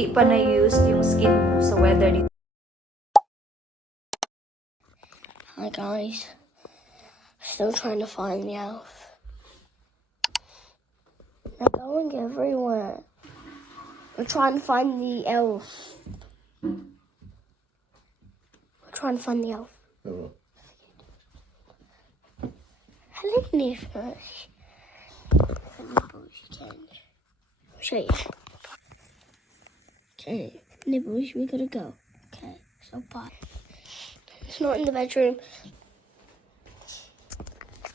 hindi pa na-used yung skin ko sa weather dito. Hi guys, still trying to find the elf. They're going everywhere. We're trying to find the elf. We're trying to find the elf. Oh. Hello, Nibbles. Nibbles, you can show you. Okay, Nibbles, we gotta go. Okay, so bye. It's not in the bedroom.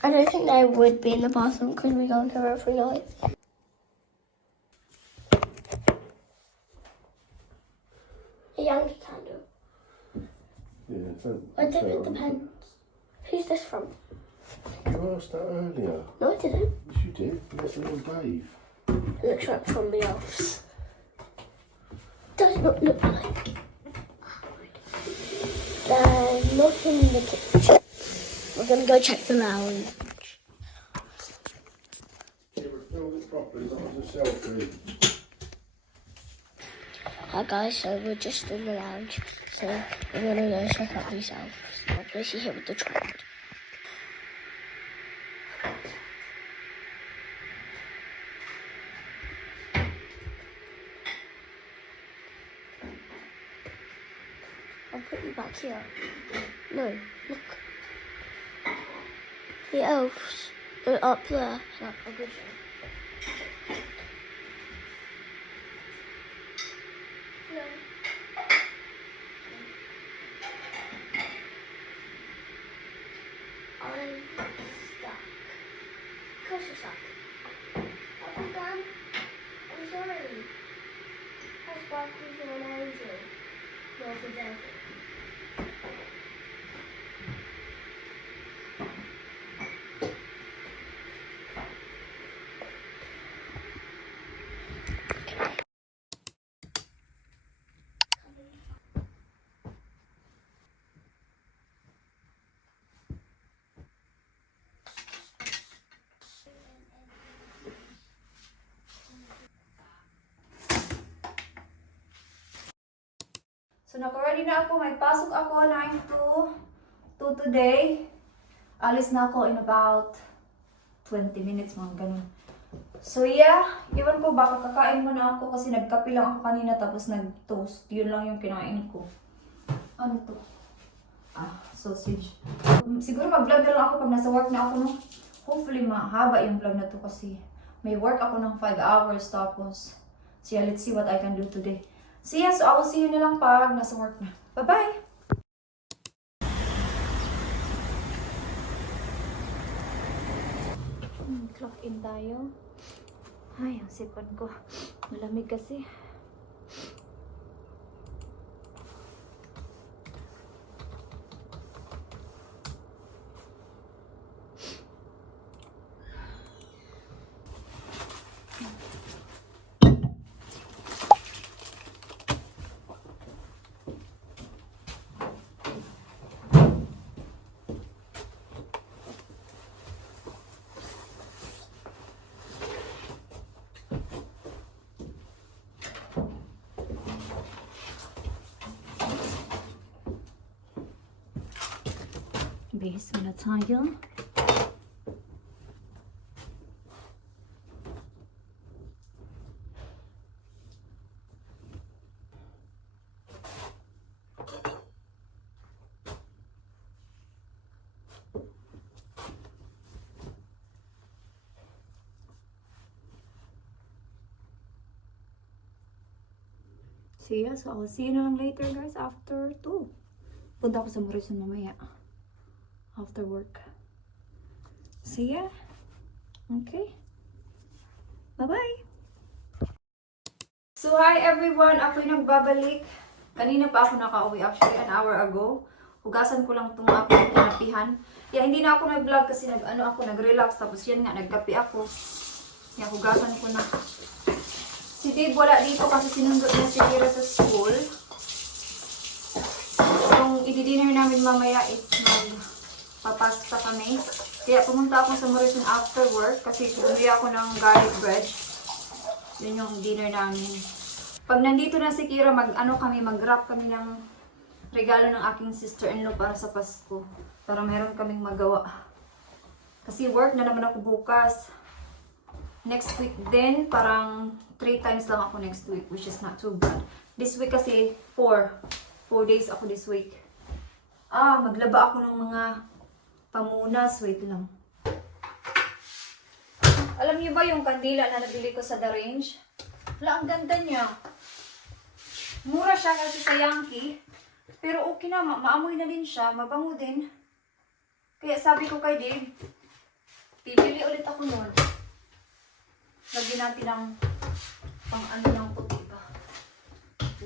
I don't think they would be in the bathroom because we go into her every night. A young candle. Yeah, Where did it depend? Who's this from? You asked that earlier. No, I didn't. Yes, you did. Yes, little Dave. It looks like from the elves. Does not look like. They're not in the kitchen. We're gonna go check the lounge. Yeah, we filmed it properly. That was a selfie. Hi guys, so we're just in the lounge. So we're gonna go check out these elves. I'm busy here with the tripod. I'll put you back here. No, look. The elves are up there. Like a good job. No. I'm stuck. Of course you're stuck. Oh, I'm done. I'm sorry. How sparkles are an angel. No, the devil. So, naka-ready na ako. May pasok ako 9 to today. Alis na ako in about 20 minutes, mga ganun. So, yeah. Iwan ko, baka kakain muna ako kasi nagkape lang ako kanina tapos nag-toast. Yun lang yung kinain ko. Ano to? Sausage. Siguro mag-vlog na lang ako pag nasa work na ako, no? Hopefully, mahaba yung vlog na to kasi may work ako ng 5 hours tapos. So, yeah, let's see what I can do today. So yeah, so I will see you na lang pag nasa work na. Bye-bye! Clock in tayo. Ay, ang sipon ko. Malamig kasi. Bihis muna tayo. So yeah, so I'll see you na lang later guys after 2. Punta ako sa Morrison mamaya. After work. So yeah. Okay. Bye-bye. So hi everyone. Ako'y nagbabalik. Kanina pa ako nakauwi. Actually, an hour ago. Hugasan ko lang itong aking kinapihan. Yeah, hindi na ako nag-vlog kasi nag-relax. Tapos yan nga, nagkapi ako. Yeah, hugasan ko na. Si Dave wala dito kasi sinundot niya si Kira sa school. Yung i-dinner namin mamaya is magpapasta kami. Kaya pumunta ako sa Morrison after work kasi bumili ako ng garlic bread. Yun yung dinner namin. Pag nandito na si Kira, mag-wrap kami ng regalo ng aking sister-in-law para sa Pasko. Para meron kaming magawa. Kasi work na naman ako bukas. Next week din, parang 3 times lang ako next week, which is not too bad. This week kasi 4 days ako this week. Maglaba ako ng mga pamunas. Wait lang. Alam niyo ba yung kandila na nabili ko sa The Range? Wala, ang ganda niya. Mura siya kasi sa Yankee. Pero okay na, maamoy na din siya, mabango din. Kaya sabi ko kay Dave, pipili ulit ako nun. Lagyan natin ng pang ano ng puti ba.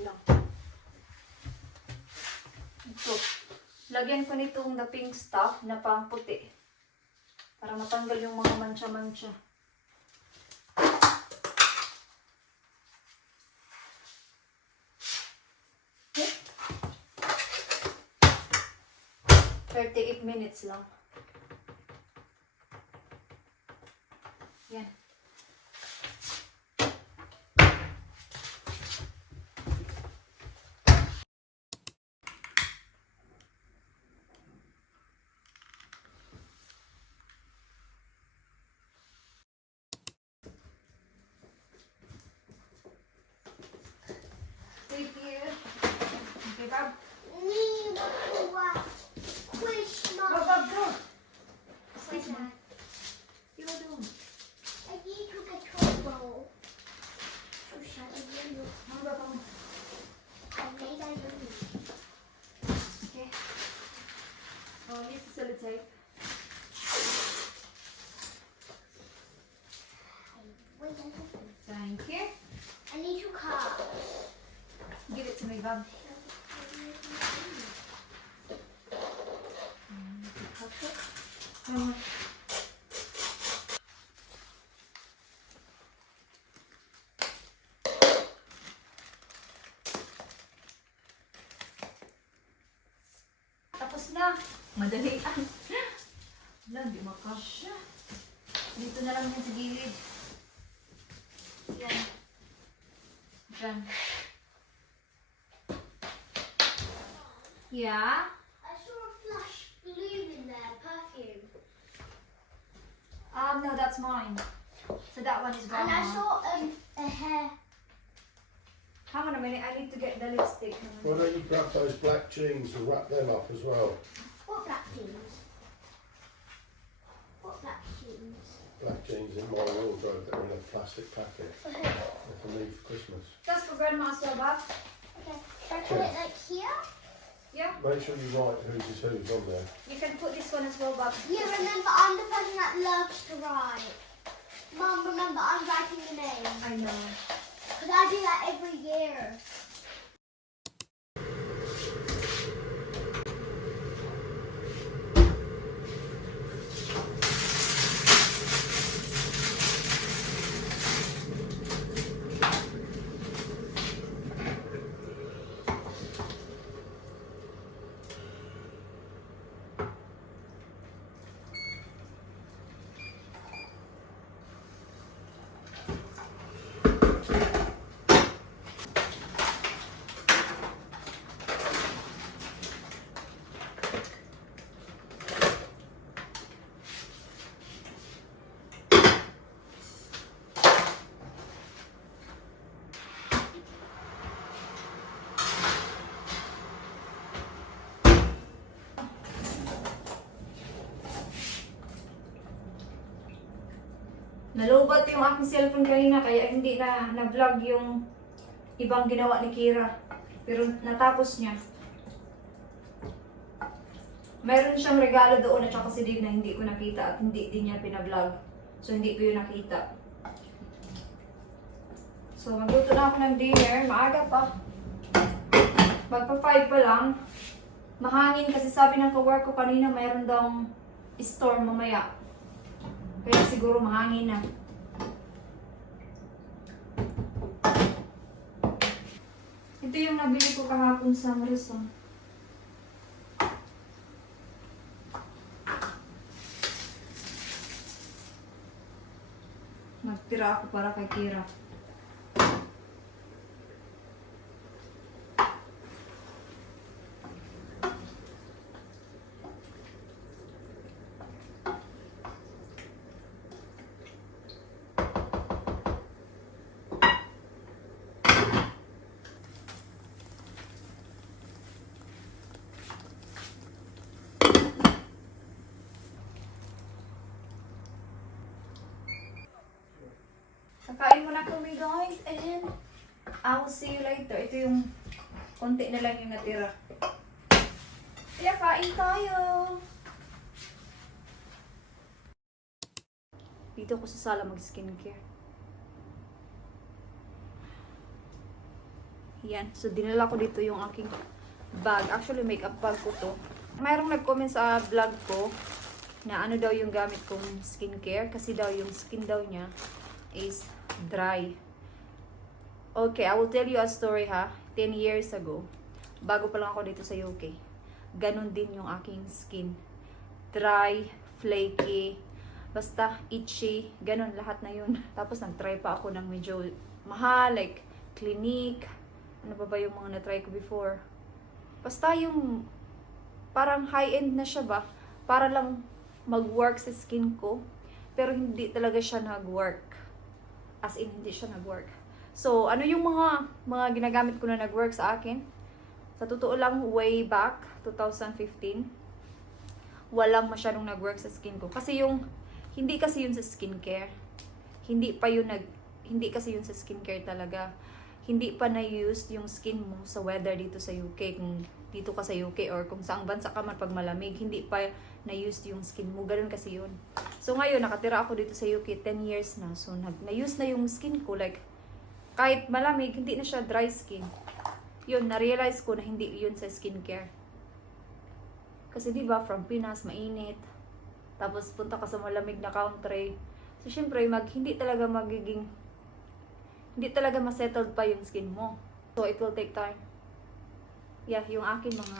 Lang. Ito. Lagyan ko nitong the pink stuff na pang puti. Para matanggal yung mga mancha-mancha. Okay. 38 minutes lang. Yan. Thank you. Okay, Bob. Need to Christmas. Bob, go. What's that? You go doon. I need to get trouble. So shut up, you. Ano ba pang? I made a room. Okay. Oh, use the sellotape. Wait a second. Thank you. I need to cut. Give it to me, Bob. Come on. Tapos na. Madalian. Wala, di makasya. Dito na lang yan sa gilid. Yan. Diyan. Yeah? I saw a flash bloom in there, perfume. No, that's mine. So that one is gone. And I now. saw a hair. Hang on a minute, I need to get the lipstick. Why don't you grab those black jeans and wrap them up as well? What black jeans? What black jeans? Black jeans in my wardrobe that are in a plastic packet. For who? They're for me for Christmas. That's for Grandma still, Bob. Okay. Should I put it like here? Yeah? Make sure you write whose is whose on there. You can put this one as well, Bob. Yeah, remember I'm the person that loves to write. Mum, remember I'm writing the name. I know. Because I do that every year. Nalubat yung aking cellphone kanina kaya hindi na-vlog yung ibang ginawa ni Kira. Pero natapos niya. Meron siyang regalo doon at saka si Dave na hindi ko nakita at hindi din niya pina-vlog. So hindi ko yun nakita. So magluto na ako ng dinner. Maaga pa. Magpa 5 pa lang. Mahangin kasi sabi ng kawork ko kanina mayroon daw storm mamaya. Kaya siguro mahangin na. Ito yung nabili ko kahapon sa Marisa. Nagtira ako para kay Kira. Kain muna kami guys and I will see you later. Ito yung konti na lang yung natira. Kaya kain tayo. Dito ako sa sala mag-skincare. Yan. So, dinala ko dito yung aking bag. Actually, makeup bag ko to. Mayroong nag-comment sa vlog ko na ano daw yung gamit kong skincare. Kasi daw yung skin daw niya is dry. Okay, I will tell you a story ha. 10 years ago, bago pa lang ako dito sa UK, ganun din yung aking skin. Dry, flaky, basta itchy, ganun lahat na yun. Tapos nag-try pa ako ng medyo mahal, like Clinique. Ano pa ba yung mga na-try ko before? Basta yung parang high-end na siya ba? Para lang mag-work sa skin ko. Pero hindi talaga siya nag-work. As in, hindi siya nag-work. So, ano yung mga ginagamit ko na nag-work sa akin? Sa totoo lang, way back, 2015, walang masyadong nag-work sa skin ko. Kasi hindi kasi yun sa skincare. Hindi kasi yun sa skincare talaga. Hindi pa na-used yung skin mo sa weather dito sa UK. Kung dito ka sa UK or kung saang bansa ka man pag malamig, hindi pa na-used yung skin mo. Ganun kasi yun. So ngayon, nakatira ako dito sa UK 10 years na. So na-use na yung skin ko. Like, kahit malamig, hindi na siya dry skin. Yun, na-realize ko na hindi yun sa skincare. Kasi diba, from Pinas, mainit. Tapos punta ka sa malamig na country. So syempre, hindi talaga ma-settled pa yung skin mo. So, it will take time. Yeah, yung akin mga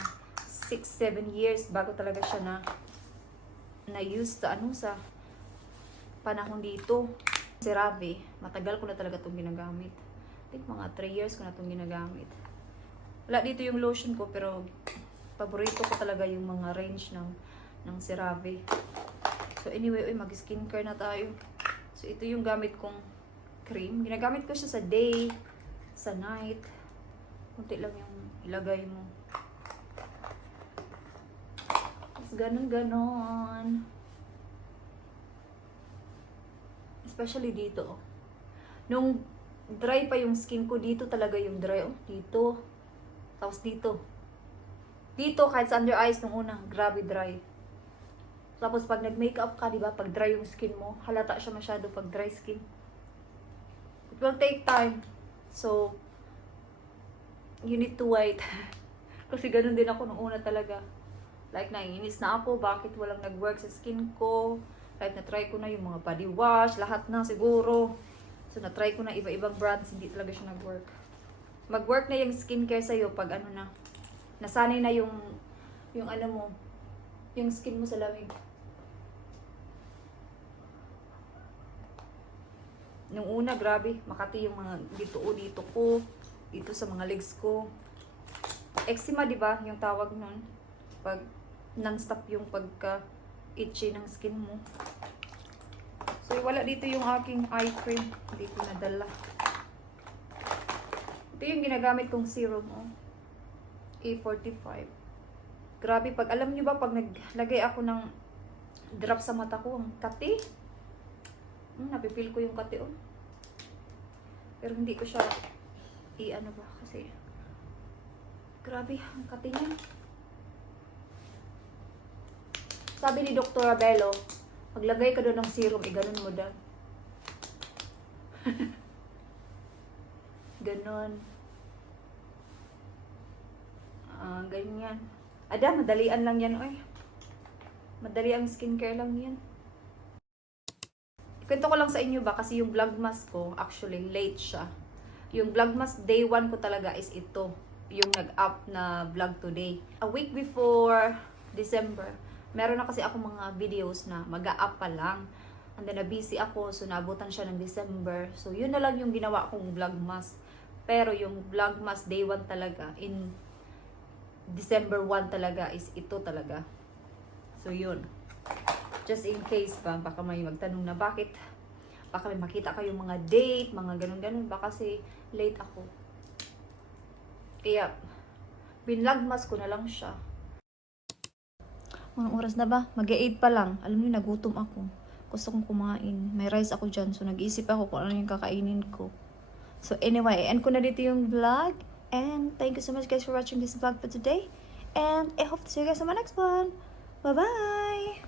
6-7 years bago talaga siya na-use sa panahon dito. CeraVe, matagal ko na talaga itong ginagamit. I think mga 3 years ko na itong ginagamit. Wala dito yung lotion ko, pero paborito ko talaga yung mga range ng CeraVe. So, anyway, mag-skincare na tayo. So, ito yung gamit kong cream. Ginagamit ko siya sa day, sa night. Kunti lang yung ilagay mo. Tapos ganon. Especially dito. Nung dry pa yung skin ko, dito talaga yung dry. Oh, dito. Tapos dito. Dito, kahit sa under eyes nung una, grabe dry. Tapos pag nag-makeup ka, diba, pag dry yung skin mo, halata siya masyado pag dry skin. It will take time. So, you need to wait. Kasi ganun din ako nung una talaga. Like, naiinis na ako. Bakit walang nag-work sa skin ko? Kahit na-try ko na yung mga body wash. Lahat na siguro. So, na-try ko na iba-ibang brands. Hindi talaga siya nag-work. Mag-work na yung skincare sa'yo pag ano na. Nasanay na yung ano mo. Yung skin mo sa lamig. Nung una, grabe, makati yung mga dito ko, dito sa mga legs ko. Eczema, di ba? Yung tawag nun. Pag non-stop yung pagka-itchy ng skin mo. So, wala dito yung aking eye cream. Hindi ko nadala. Ito yung ginagamit kong serum, oh. A45. Grabe, pag alam nyo ba, pag naglagay ako ng drop sa mata ko, ang kati. Napipil ko yung kati, oh. Pero hindi ko siya i-ano ba, kasi grabe, ang kati niya. Sabi ni Dr. Abelo, maglagay ka doon ng serum, ganun mo daw. Ganon. Ganyan. Ada, madalian lang yan, oy. Madali ang skincare lang yan. Kwento ko lang sa inyo ba, kasi yung vlogmas ko, actually, late siya. Yung vlogmas day 1 ko talaga is ito. Yung nag-up na vlog today. A week before December, meron na kasi ako mga videos na mag-up pa lang. And then, na-busy ako, so naabutan siya ng December. So, yun na lang yung ginawa kong vlogmas. Pero yung vlogmas day 1 talaga, in December 1 talaga, is ito talaga. So, yun. Just in case ba, baka may magtanong na bakit, baka may makita kayong mga date, mga ganun-ganun, baka kasi late ako. Kaya, binlogmas ko na lang siya. Mga oras na ba? Mag-8 pa lang. Alam niyo, nagutom ako. Gusto kong kumain. May rice ako dyan. So, nag-iisip ako kung ano yung kakainin ko. So, anyway, end ko na dito yung vlog. And thank you so much guys for watching this vlog for today. And I hope to see you guys on my next one. Bye-bye!